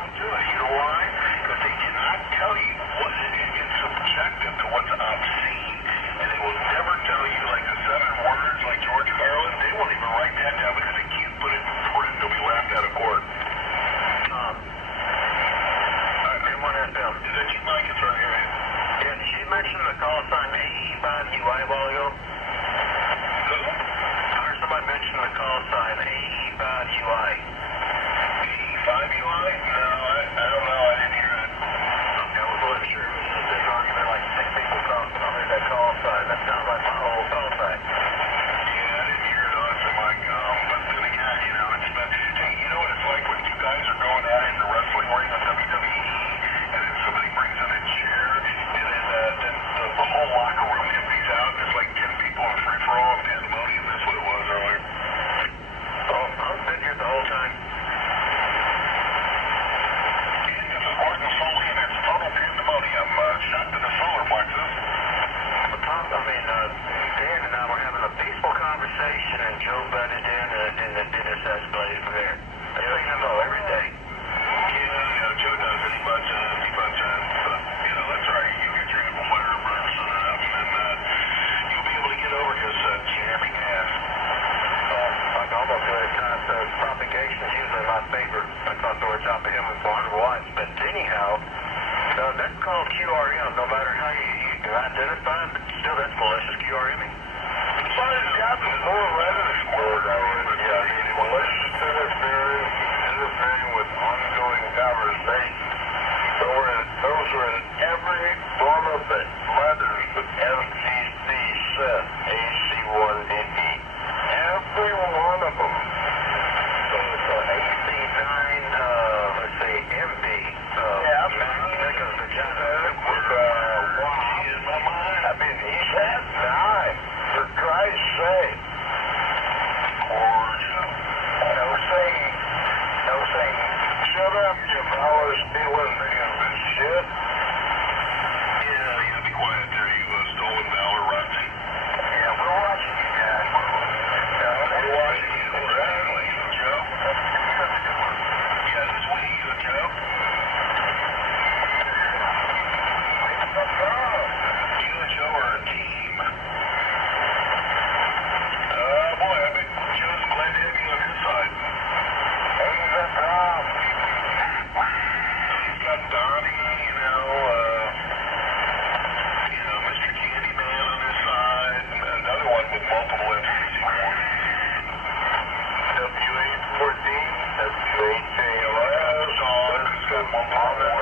problem too. You know why? Because they cannot tell you what it's subjective to what's obscene, and they will never tell you like the 7 words like George Carlin. They won't even write that down because they can't put it in print. They'll be laughed out of court. M1FM. Is that you, Mike? It's right here. Yeah, did she mention the call sign AE5UI a while ago? Who? I heard somebody mention the call sign AE5UI. AE5UI? No, I don't know. I didn't hear it. Okay, I wasn't sure. It was just a big argument, like 6 people talking. I heard that call sign. That sounds like my whole call sign. Yeah, I didn't hear it honestly, Mike. But then again, you know, hey, you know what it's like when 2 guys are going at it in the wrestling ring on WWE, and then somebody brings in a chair, and then the whole locker room empties out, and it's like 10 people in free-for-all and pandemonium. That's what it was earlier. Oh, I've been here the whole time. And this is Martin Foley, and it's total pandemonium. Shot to the solar plexus. Dan and I were having a peaceful conversation, and Joe butted in, and it just escalated from there. That's like MO every day. Yeah, Joe does it. He butts in. But, you know, that's all right. You get your ample fire burns and then you'll be able to get over his jamming ass. I can almost go at times, propagation is usually my favorite. I thought the word top of him was 400 watts. But anyhow, that's called QRM, no matter how you identify it, but still that's malicious QRMing. Well, it's got the more letters for it, malicious interfering with ongoing conversation. Those are in every one of the letters that FCC said, AC1DE. Every one of them. So AC9, let's say MB. Mexico's vagina. I mean, he said 9. For Christ's sake. I was saying, shut up, you fellas stealing this shit. Yeah, be quiet there, you stolen valor rising. Yeah, we're watching you guys. We're watching you. Exactly. Joe? Yeah, this is you, Joe. You and Joe are a team. Boy, I bet Joe's glad to have you on his side. He's a Tom. He's got Donnie, Mr. Candyman on his side, and another one with multiple FCC warnings. W814, W8JLS, he's got one more.